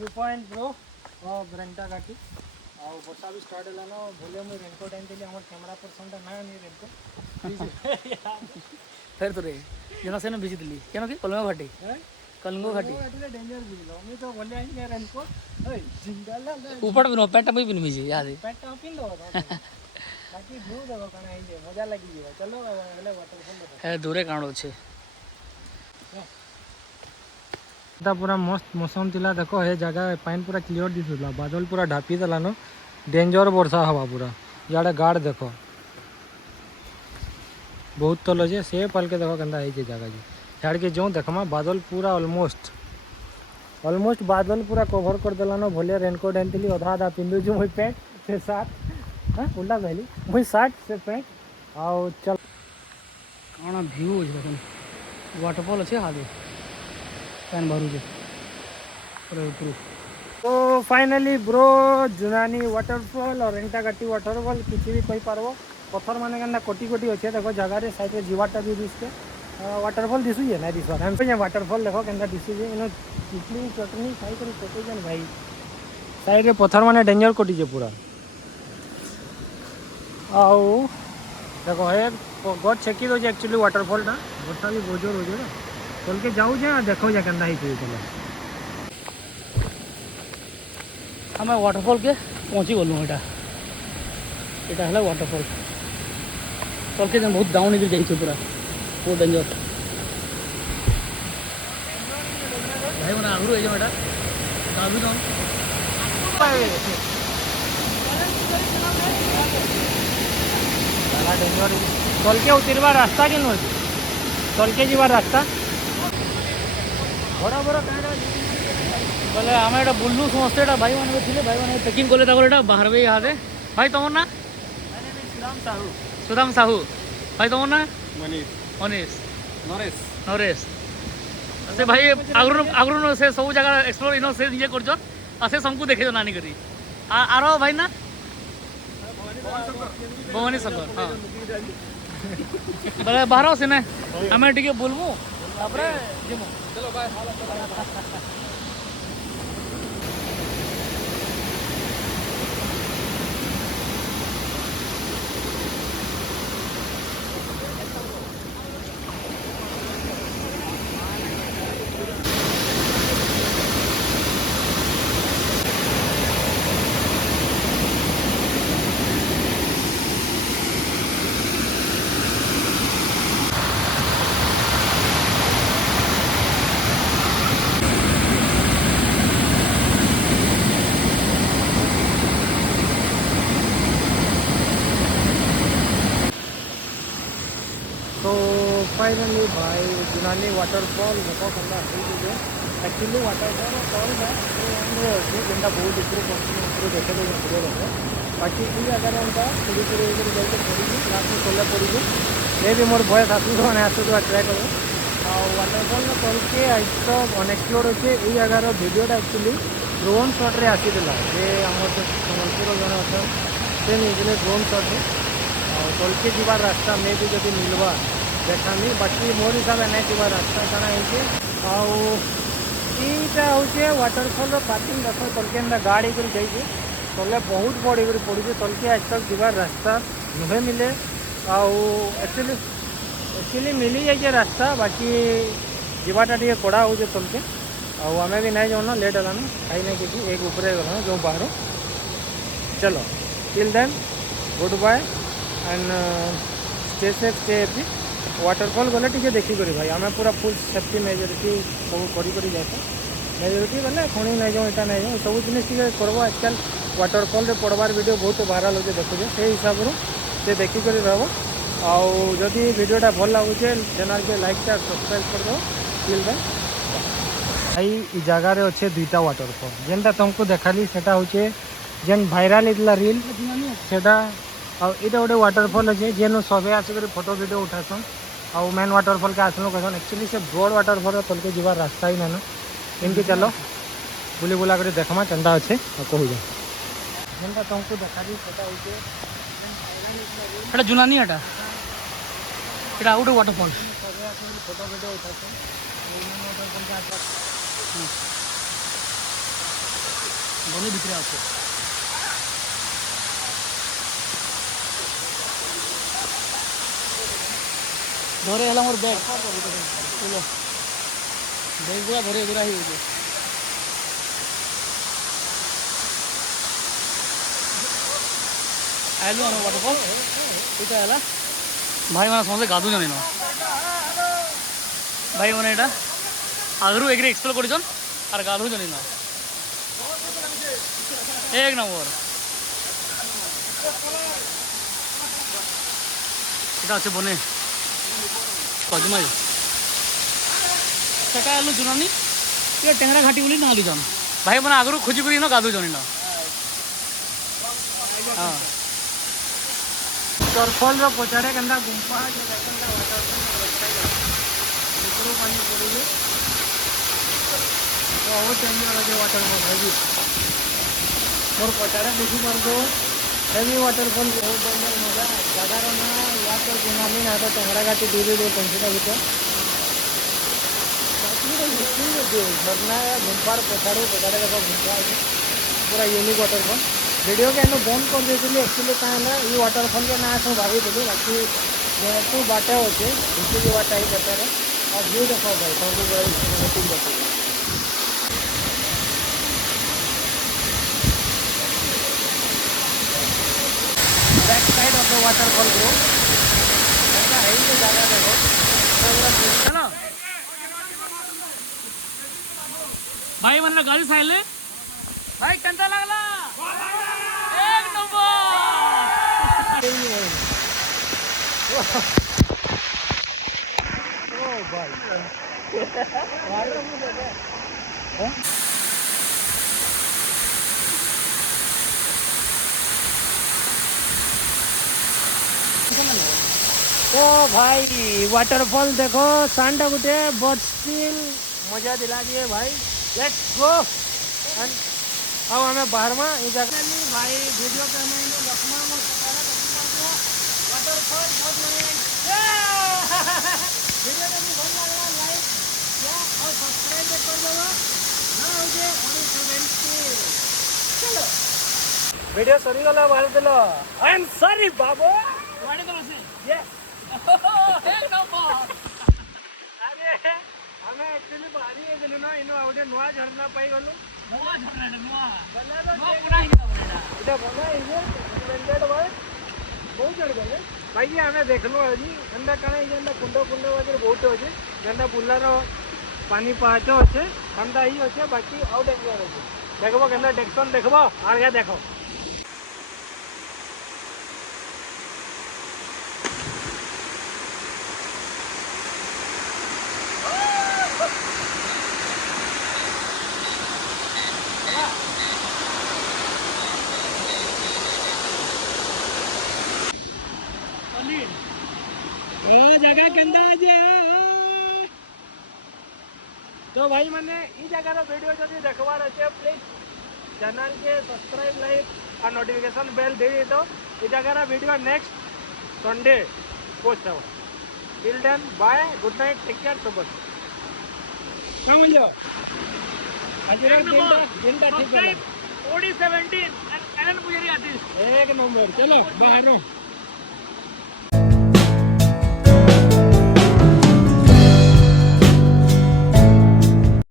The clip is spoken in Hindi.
व्यू पॉइंट ब्रो रेंटा घाटी ଆଉ ବର୍ଷା ବି ଷ୍ଟାର୍ଟ ହେଲାନ ଭଲ୍ୟୁମ୍ ରେନକୋଟ୍ ଆଣିଥିଲି ଆମର କ୍ୟାମେରା ପର୍ସନଟା ନା ନି ରେନକୋଟ୍ ଫେର ଥରେ ଯେନ ସେନ ଭିଜିଥିଲି କେନ କି କଲଙ୍ଗ ଘାଟି କଲଙ୍ଗ ଘାଟି ଡେଞ୍ଜର ବୁଝିଲ ମୁଁ ତ ଭଲେ ଆଣିଛି ରେନକୋଟ୍ ଏଇ ଜିଙ୍ଗାଲା ଉପଟ ବି ପ୍ୟାଣ୍ଟଟା ବି ପିନ୍ଧିଛି ଇହାଦେ ପ୍ୟାଣ୍ଟଟା ପିନ୍ଧ ବାକି ଭିଉ ଦେଖ କାଣା ହେଇଛି ମଜା ଲାଗିଯିବ ଚलो ହେଲେ ୱାଟରଫଲ୍ ଦେଖ ହେ ଦୂରେ କାଣ ଅଛି ता पूरा मस्त मौसम थिला देखो हे जगह पानी पूरा क्लियर दिसुला बादल पूरा ढापी देलान डेंजर वर्षा हवा पूरा इे गार्ड देख बहुत तल जे से पल के देख केन्ता है जगह जी झाड़ के जो देखमा बादल पूरा ऑलमोस्ट बादल पूरा कवर कर देलान भले रेनकोट आनी अधा अधा पिंधुछु मुई पैंट से सार्ट हाँ उल्टा कहली मुई सार्ट से पैंट आओ चल कौन व्यू अच्छे वाटरफॉल अच्छे हादे पैन भरू पूरा ऊपर तो फाइनली ब्रो जुनानी वाटरफॉल और रेंटा घाटी वाटरफॉल किसी भी कही पार्ब पत्थर माने के कोटी कोटी अच्छे देखो जगह साइड में जीवाटा भी दिसते वाटरफॉल दिशुए ना दिस हम वाटरफॉल देखो के दिशुए इन चिटली चटनी खाई कर कोटे भाई साइड में पत्थर माने डेंजर कोटीजे पूरा आओ देखो हे गड छेकी दो एक्चुअली वाटरफॉल टा वर्षा भी बहुत जोर हो जाए चल के जाऊ जा देखो जा केन्दा ही आम वाटरफॉल के पहुँची गलु यहाँ यहाँ है वाटरफॉल चल के बहुत डाउन हो जाइए पूरा बहुत डेंजर भाई मैंने आगु ये डेंजर चल के उतरवा रास्ता के नुह चल के जीवार रास्ता बड़ा बड़ा बोले आम ये बुल्लू समस्ते भाई मैंने थे भाई मैंने पैकिंग कले बाहर यहाँ भाई तुम ना सुदाम साहू भाई तुम ना मनीष नरेश से भाई आगु से सब जगह एक्सप्लोर इन से निजे कर से सबको देखे नानी करी आर भाई ना भवानी शंकर हाँ बोले बाहर से ना आम टे बोलमु चलो बाय तो फाइनली भाई जुनानी वाटरफॉल देखो कंदा एक्चुअली वाटरफॉल फॉल है अच्छे जेनटा बहुत ऊपर ऊपर देखे वीडियो देखो बाकी ये जगह एंता थोड़ी थोड़ी जाकर पड़ी लास्ट में चलने पड़ी ये भी मोर भयस आसुद मैंने आसुद ट्राए करो वाटरफॉल में चल के आज तो अनएक्सप्लोर अच्छे ये जगार भिडियोटा एक्चुअली ड्रोन शॉट्रे आसीला जे आम सम्बलपुर जन अच्छा से नहीं ड्रोन शॉट्रे चल के जीवार रास्ता मे भी जब मिलवा देखानी बाकी मोर हिसाब से नहीं जीवार रास्ता काना होटा हूँ वाटरफॉल पार्किंग देख चल के गाड़ी कर जाइए चले बहुत बड़ी कर पड़ी चल के आज तक जीवार रास्ता नुहे मिले एक्चुअली मिली जाइए रास्ता बाकी जीवाटा टे कड़ा हो चल के आम भी नहीं जाऊँ ना लेट है खाई नहीं किसी एक ऊपर गला जो बाहर चलो till then good bye and stay safe stay happy waterfall गले टे देखी करी भाई आम पूरा फुल सेफ्टी मेजोरिटी सब करी जाए मेजोरिटी गले पुणी नहीं जाऊँ यहाँ नहीं जाऊँ सब जिन करब आजकल वाटरफॉल रे पड़बार वीडियो बहुत वायरल हो देखुचे से हिसाब से देखिक रह आदि वीडियोटा भल लगुचे चैनल के लाइक शेयर सब्सक्राइब कर दो टिल देन भाई ई जगार अच्छे दुईटा वाटरफॉल जेनटा तुमको देखाली सेटा होचे जेन भाइराल होता रील सेटा आईटा गोटे वाटरफॉल अच्छे जेन सबे आसिक फोटो वीडियो उठासन आउ मेन वाटरफॉल के आसन कहसन एक्चुअली से ब्रॉड वाटरफॉल तल के जीवार रास्ता ही ना इनके चलो बुली बुला कर देखमा केनता अच्छे कहू जा जेनटा तुमको देखाली सेटा होचे जुनानी एटा এটা আউট ওয়াটারফল फोटो वीडियो उठासन বনে ভিতরে আছে ধরে এলাম ওর ব্যাগ চলো ব্যাগগুলো ধরে এগুলো হয়ে গেছে आलू आम वाटरफल এটা এলা ভাই মানে সমস্ত গাধু জানি না ভাই মানে এটা আগরু এগ্রি এক্সপ্লোর করেছেন আর গাধু জানি না এক নম্বর এটা আছে বনে কজমাই সেটা আলু জুনানি এটা টেংরা ঘাটি বলি না আলু জান ভাই মানে আগরু খুঁজি করি না গাধু জানি না হ্যাঁ वाटरफॉल रो पछाड़े कंदा गुंफा जे देखंदा वाटरफॉल ऊपर पानी पड़िले तो वो चेंज वाला जो वाटरफॉल है जी और पछाड़े देखि पर दो हेवी वाटरफॉल बहुत बढ़िया मजा ज्यादा रहना या तो गुनामी ना तो टंगरा घाटी दूर दूर पंचना भीतर बाकी तो हिस्ट्री जो झरना है गुंफा पछाड़े देखो गुंफा है पूरा यूनिक वाटरफॉल वीडियो के बंद कर देती एक्चुअली क्या ये वाटरफॉल के ना सब भाई बोली बाकी जेहेतु बाटे अच्छे दूसरी बाटा ही बेटर है और व्यू देखो भाई सबको बड़ा सिनेमेटिक देखो back side of the waterfall को ऐसा है ही ज़्यादा देखो चलो भाई मैंने गाड़ी साइड भाई कंता लगला एक नंबर ओ भाई तो भाई वाटरफॉल देखो सांडा गुटे बट स्टिल मजा दिला दिए भाई लेट्स गो एंड अब हमें बाहर में ये जगह भाई वीडियो के में लखनऊ में वाटरफॉल बहुत मजा वीडियो को भी बहुत लगा लाइक या और सब्सक्राइब कर दो ना मुझे 170 चलो वीडियो सरी गला बाहर दिलो आई एम सॉरी बाबू गाड़ी तो से यस एक नंबर अरे हमें एक्चुअली बाहरी है दिलो ना इनो आउटे नवा झरना पाई गलो नवा झरना नवा बना दो नवा पुना ही बनेला इधर बना इधर स्टैंडर्ड वाला बहुत जड़ गए भाई ये हमें देख लो जी अंदर कने ये अंदर कुंडो कुंडो वगैरह बहुत होचे गंदा बुल्लार पानी पहुंचो होचे ठंडा ही होचे बाकी आउट एंजॉय होचे देखबो गंदा डेक्सन देखबो और क्या देखो ओ जगह केंदा जे तो भाई मैंने ई जगह रो वीडियो जदी देखवार আছে प्लीज चैनल के सब्सक्राइब लाइक और नोटिफिकेशन बेल दे दो ई जगह रो वीडियो नेक्स्ट संडे पोस्ट हो till then bye good night take care सब कम जाओ आज रा दिन ठीक है 4017 एंड एलन पुजारी आर्टिस्ट एक नंबर चलो बाहर